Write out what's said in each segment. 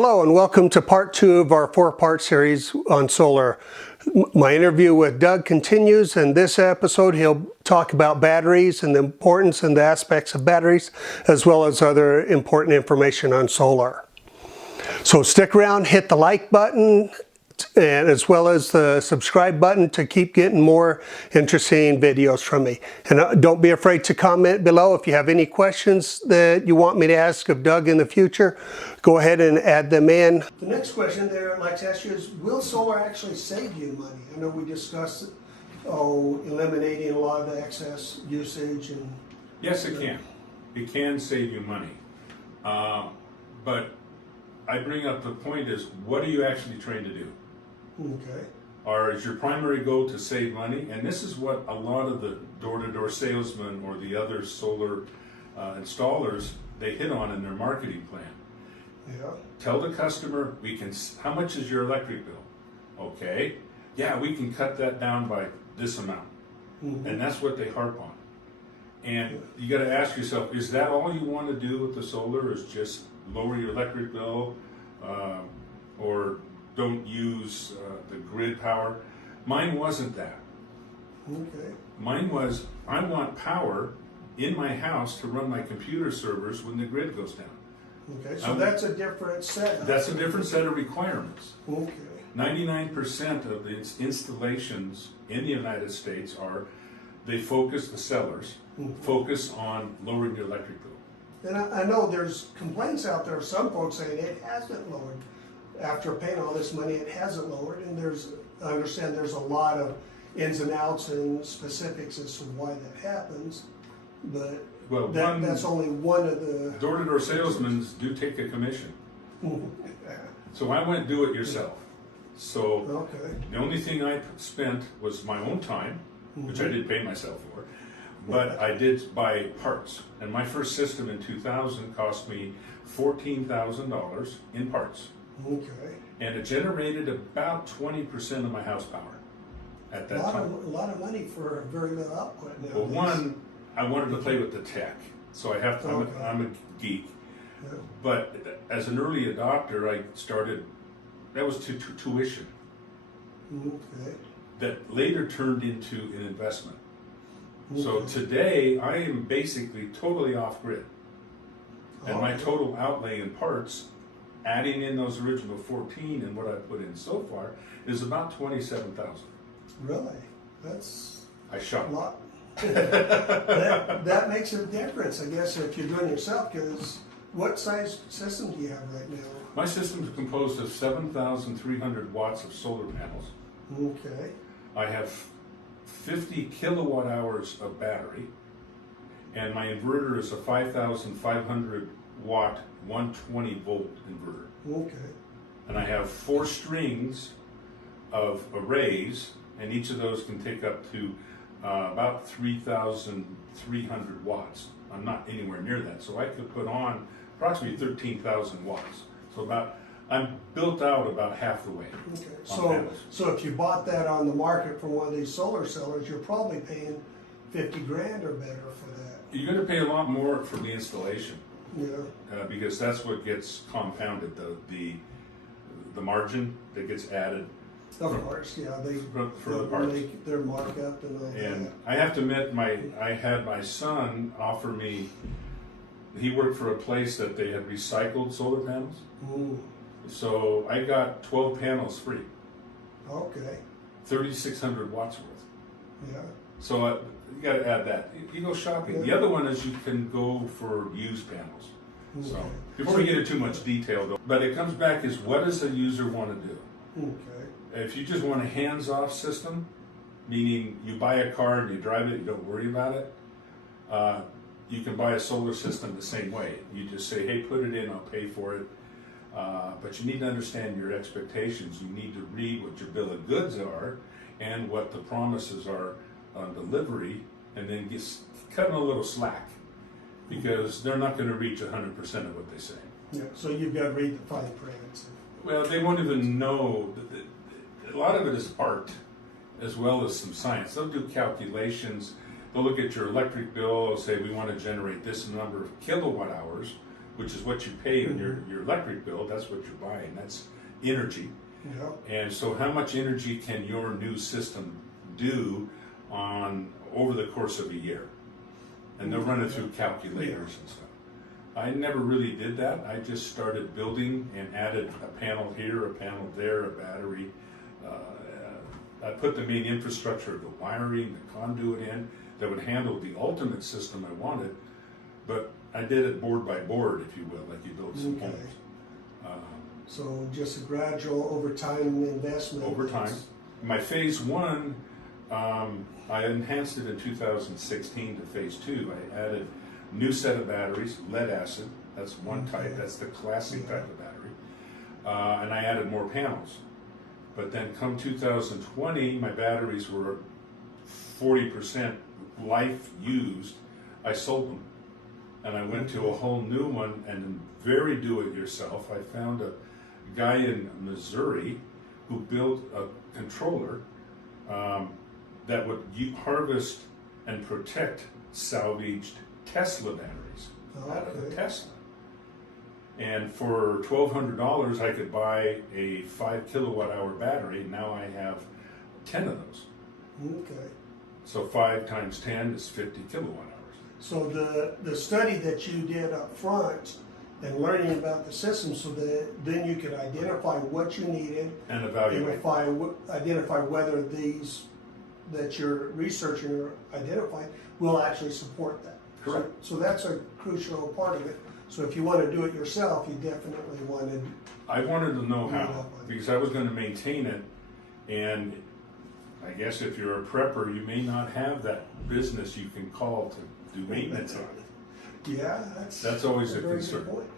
Hello and welcome to part 2 of our 4-part series on solar. My interview with Doug continues. In this episode he'll talk about batteries and the importance and the aspects of batteries, as well as other important information on solar. So stick around, hit the like button, and as well as the subscribe button to keep getting more interesting videos from me. And don't be afraid to comment below if you have any questions that you want me to ask of Doug in the future. Go ahead and add them in. The next question there I'd like to ask you is, will solar actually save you money? I know we discussed eliminating a lot of the excess usage. And yes, it can. It can save you money. But I bring up the point is, what are you actually trying to do? Okay. Or is your primary goal to save money? And this is what a lot of the door-to-door salesmen or the other solar installers, they hit on in their marketing plan. Yeah. Tell the customer, how much is your electric bill? Okay. Yeah, we can cut that down by this amount. Mm-hmm. And that's what they harp on. And you got to ask yourself, is that all you want to do with the solar, is just lower your electric bill or don't use the grid power? Mine wasn't that. Okay. Mine was, I want power in my house to run my computer servers when the grid goes down. Okay, so that's a different set. That's a different set of requirements. Okay. 99% of the installations in the United States the sellers focus on lowering your electric bill. And I know there's complaints out there of some folks saying it hasn't lowered. After paying all this money, it hasn't lowered. And I understand there's a lot of ins and outs and specifics as to why that happens. But that's only one of the... Door-to-door salesmen do take a commission. So I went do it yourself. So the only thing I spent was my own time, which I did pay myself for, but I did buy parts. And my first system in 2000 cost me $14,000 in parts. Okay. And it generated about 20% of my house power at that time. A lot of money for very little output nowadays. Well, one, I wanted to play with the tech, so I have to. I'm a geek. Yeah. But as an early adopter, I started. That was tuition. Okay. That later turned into an investment. Okay. So today I am basically totally off grid, and my total outlay in parts, adding in those original 14 and what I put in so far, is about 27,000. Really? That's I shot a lot. that makes a difference, I guess, if you're doing it yourself. Because what size system do you have right now? My system is composed of 7,300 watts of solar panels. Okay. I have 50 kilowatt hours of battery, and my inverter is a 5,500 watt 120 volt inverter. Okay. And I have 4 strings of arrays, and each of those can take up to about 3,300 watts. I'm not anywhere near that, so I could put on approximately 13,000 watts. So I'm built out about half the way. Okay. So if you bought that on the market from one of these solar sellers, you're probably paying 50 grand or better for that. You're going to pay a lot more for the installation. Yeah. Because that's what gets compounded, the margin that gets added. Of course, yeah, they make their markup and all that. And I have to admit, I had my son offer me. He worked for a place that they had recycled solar panels. Ooh. So I got 12 panels free. Okay. 3,600 watts worth. Yeah. So you got to add that. You go shopping. Yeah. The other one is you can go for used panels. Okay. So before we get into too much detail, though, but it comes back is, what does a user want to do? Okay. If you just want a hands-off system, meaning you buy a car and you drive it, you don't worry about it, you can buy a solar system the same way. You just say, hey, put it in, I'll pay for it. But you need to understand your expectations. You need to read what your bill of goods are and what the promises are on delivery, and then cut them a little slack, because they're not going to reach 100% of what they say. Yeah, so you've got to read the fine print. Well, they won't even know. A lot of it is art as well as some science. They'll do calculations. They'll look at your electric bill and say, we want to generate this number of kilowatt hours which is what you pay on your electric bill. That's what you're buying. That's energy. Yeah. And so how much energy can your new system do over the course of a year? And they'll run it through calculators and stuff. I never really did that. I just started building and added a panel here, a panel there, a battery. I put the main infrastructure of the wiring, the conduit in that would handle the ultimate system I wanted, but I did it board by board, if you will, like you build some homes. So just a gradual over time investment. Over time. My phase one, I enhanced it in 2016 to phase two. I added new set of batteries, lead acid, that's one type, that's the classic type of battery. And I added more panels. But then come 2020, my batteries were 40% life used. I sold them. And I went to a whole new one, and very do-it-yourself. I found a guy in Missouri who built a controller that would harvest and protect salvaged Tesla batteries out of a Tesla. And for $1,200, I could buy a 5 kilowatt hour battery. Now I have 10 of those. Okay. So 5 times 10 is 50 kilowatt hours. So the study that you did up front and learning about the system, so that then you could identify what you needed and evaluate. Identify whether these that you're researching or identifying will actually support that. Correct. So that's a crucial part of it. So if you want to do it yourself, you definitely wanted. I wanted to know how, because I was going to maintain it, and I guess if you're a prepper, you may not have that business you can call to do maintenance on it. Yeah, that's always a very concern. good point.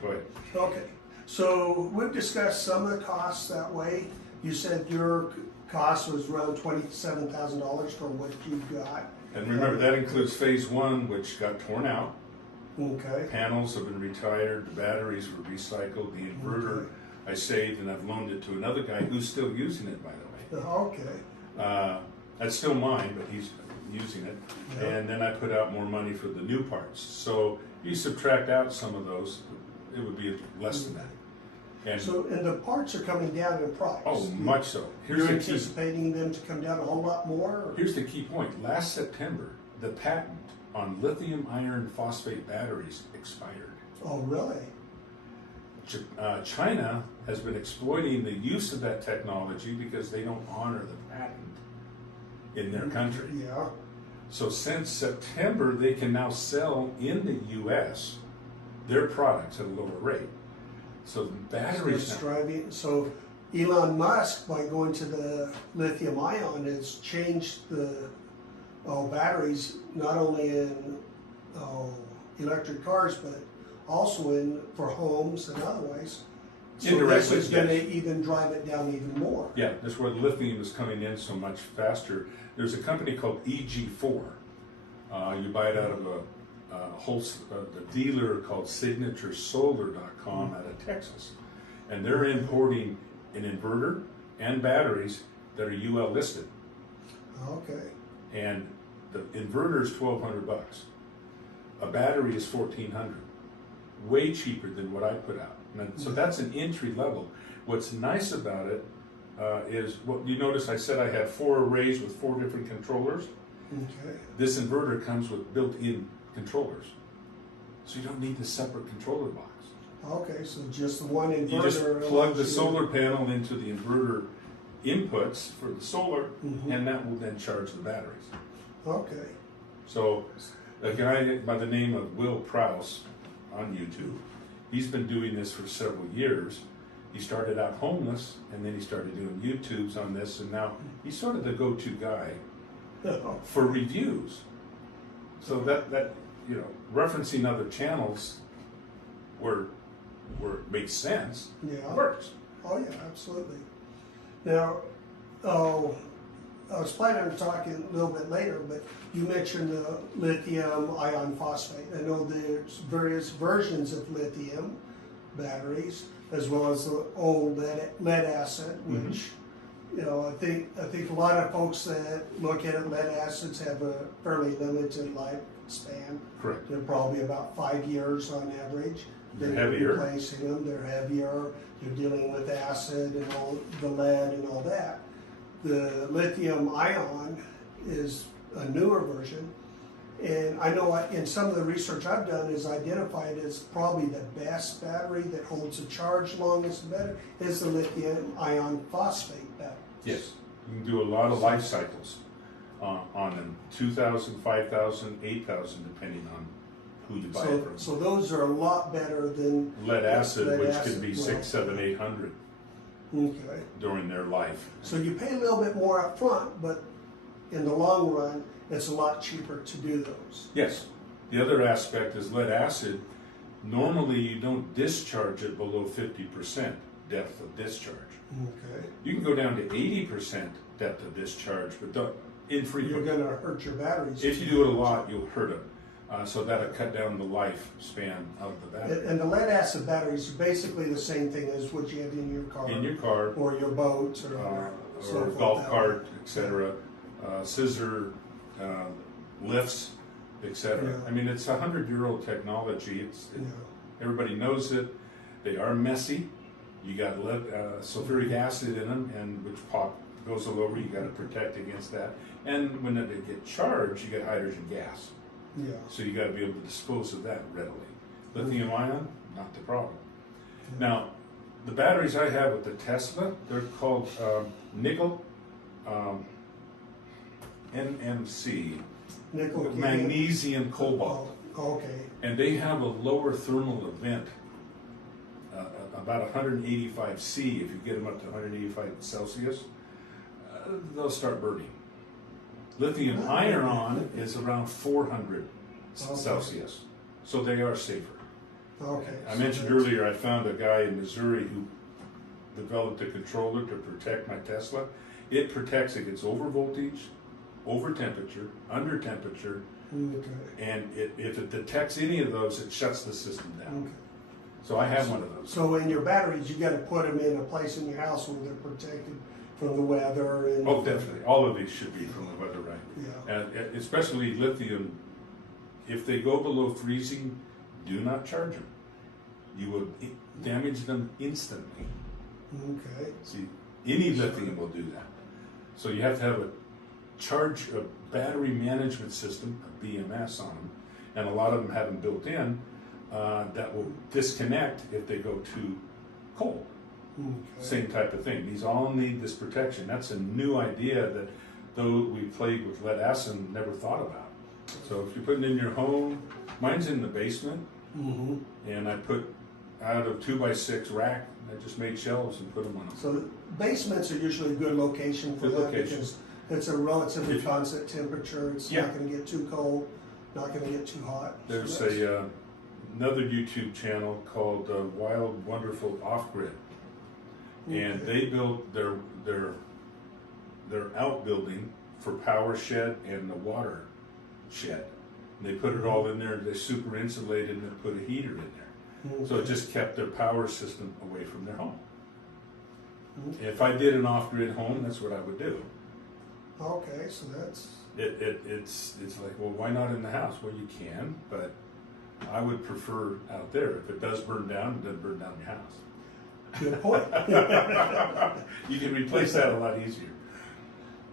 Go ahead. Okay, so we've discussed some of the costs that way. You said your cost was around $27,000 for what you got. And remember, that includes phase one, which got torn out. Okay. Panels have been retired, the batteries were recycled, the inverter I saved, and I've loaned it to another guy who's still using it, by the way. Okay. That's still mine, but he's using it. Yeah. And then I put out more money for the new parts. So you subtract out some of those, it would be less than that. And And the parts are coming down in price. oh, much so. You're anticipating them to come down a whole lot more? Or? Here's the key point. Last September, the patent on lithium iron phosphate batteries expired. Oh, really? China has been exploiting the use of that technology because they don't honor the patent in their country. Yeah. So since September, they can now sell in the U.S. their products at a lower rate. So the batteries now. So Elon Musk, by going to the lithium ion, has changed the batteries not only in electric cars, but also for homes and other ways. So this is going to even drive it down even more. Yeah, that's where the lithium is coming in so much faster. There's a company called EG4. You buy it out of the dealer called signaturesolar.com out of Texas. And they're importing an inverter and batteries that are UL listed. Okay. And the inverter is $1,200. A battery is $1,400. Way cheaper than what I put out. And so that's an entry level. What's nice about it is, you notice I said I have 4 arrays with 4 different controllers. Okay. This inverter comes with built-in controllers. So you don't need the separate controller box. Okay, so just the one inverter. You just plug the solar panel into the inverter inputs for the solar, and that will then charge the batteries. Okay. So a guy by the name of Will Prowse on YouTube, he's been doing this for several years. He started out homeless, and then he started doing YouTubes on this, and now he's sort of the go-to guy for reviews. So that referencing other channels where it makes sense, works. Oh yeah, absolutely. Now, I was planning on talking a little bit later, but you mentioned the lithium ion phosphate. I know there's various versions of lithium batteries, as well as the old lead acid, which I think a lot of folks that look at it, lead acids have a fairly limited life span. Correct. They're probably about 5 years on average. They're Then heavier. you're replacing them, they're heavier, you're dealing with acid and all the lead and all that. The lithium ion is a newer version. And I know in some of the research I've done is identified as probably the best battery that holds a charge longest and better is the lithium ion phosphate battery. Yes, you can do a lot of life cycles on them, 2,000, 5,000, 8,000, depending on who you buy it from. So those are a lot better than Lead acid, lead which acid, can be well, 6, 7, 800 Okay. during their life. So you pay a little bit more up front, but in the long run, it's a lot cheaper to do those. Yes. The other aspect is lead acid. Normally, you don't discharge it below 50% depth of discharge. Okay. You can go down to 80% depth of discharge, but don't You're infrequent. going to hurt your batteries. If you do it a lot, you'll hurt them. So that'll cut down the lifespan of the battery. And the lead acid batteries are basically the same thing as what you have in your car. In your car, or your boat or or stuff golf like that. cart, etc., scissor lifts, etc. Yeah. I mean, it's 100-year-old technology. It's Yeah. everybody knows it. They are messy. You got sulfuric acid in them, and which goes all over. You got to protect against that. And when they get charged, you get hydrogen gas. Yeah. So you got to be able to dispose of that readily. Lithium ion, not the problem. Now, the batteries I have with the Tesla, they're called nickel NMC, Nickel. magnesium cobalt, Oh, okay. and they have a lower thermal event, about 185 C. If you get them up to 185 Celsius, they'll start burning. Lithium iron is around 400 Okay. Celsius, so they are safer. Okay. I mentioned earlier I found a guy in Missouri who developed a controller to protect my Tesla. It protects against over voltage, over temperature, under temperature, Okay. and if it detects any of those, it shuts the system down. Okay. So I have one of those. So in your batteries, you got to put them in a place in your house where they're protected from the weather and. Oh, definitely. All of these should be from the weather, right? Yeah. And especially lithium, if they go below freezing, do not charge them. You will damage them instantly. Okay. See, any lithium will do that. So you have to have a battery management system, a BMS on them, and a lot of them have them built in that will disconnect if they go too cold. Okay. Same type of thing. These all need this protection. That's a new idea that though we played with lead acid, never thought about. So if you're putting in your home, mine's in the basement, Mm-hmm. and I put out of 2x6 rack. I just made shelves and put them on them. So basements are usually a good location for Good that location. because it's a relatively If- constant temperature. It's Yeah. not going to get too cold, not going to get too hot. So There's that's- another YouTube channel called Wild Wonderful Off Grid, and Okay. they built their outbuilding for power shed and the water shed. And they put it all in there. They super insulated and put a heater in there, so it just kept their power system away from their home. Okay. If I did an off-grid home, that's what I would do. Okay, so that's It's like, well, why not in the house? Well, you can, but I would prefer out there. If it does burn down, it doesn't burn down your house. good point. You can replace that a lot easier.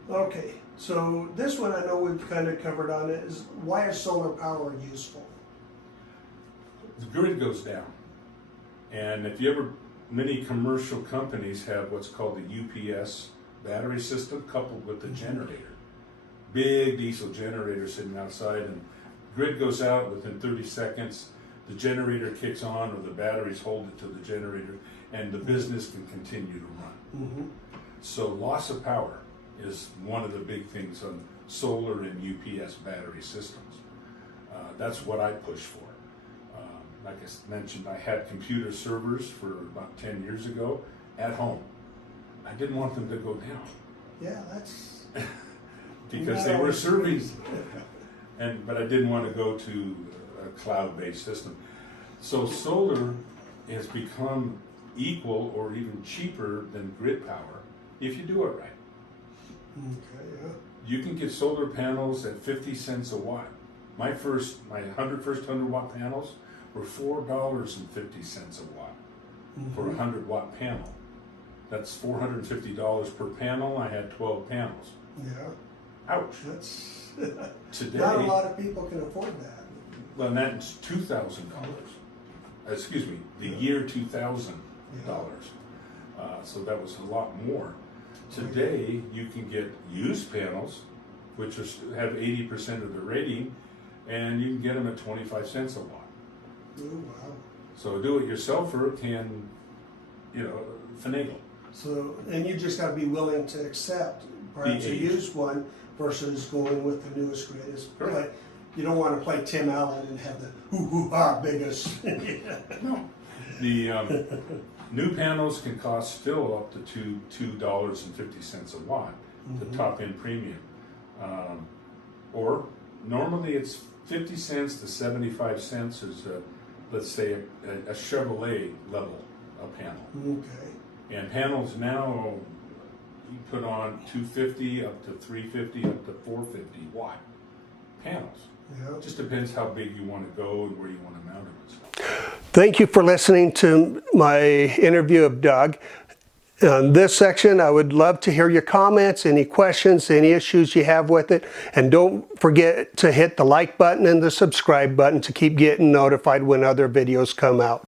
Okay, so this one I know we've kind of covered on it is why is solar power useful? The grid goes down, and if you ever, many commercial companies have what's called the UPS battery system coupled with the generator. Big diesel generator sitting outside, and grid goes out within 30 seconds. The generator kicks on, or the batteries hold it to the generator, and the business can continue to run. Mm-hmm. So loss of power is one of the big things on solar and UPS battery systems. That's what I push for. Like I mentioned, I had computer servers for about 10 years ago at home. I didn't want them to go down Yeah, that's because they were serving, but I didn't want to go to a cloud-based system. So solar has become equal or even cheaper than grid power if you do it right. okay. Yeah. You can get solar panels at 50 cents a watt My 100 watt panels were $4.50 a watt for a 100-watt panel. That's $450 per panel. I had 12 panels. Yeah. Ouch. That's Today, not a lot of people can afford that. well, and that's $2,000. Excuse me, the year $2,000. So that was a lot more. Today, you can get used panels, which have 80% of the rating, and you can get them at 25 cents a watt. Oh, wow. So a do-it-yourselfer can, finagle. So, and you just got to be willing to accept perhaps a age. used one versus going with the newest, greatest. Correct. Like, you don't want to play Tim Allen and have the biggest. No. The new panels can cost still up to $2.50 a watt, the top-end premium. Or normally it's 50 cents to 75 cents is, let's say, a Chevrolet level of panel. Okay. And panels now, you put on 250 up to 350 up to 450 watt panels. Yeah. It just depends how big you want to go and where you want to mount it. Thank you for listening to my interview of Doug. In this section, I would love to hear your comments, any questions, any issues you have with it. And don't forget to hit the like button and the subscribe button to keep getting notified when other videos come out.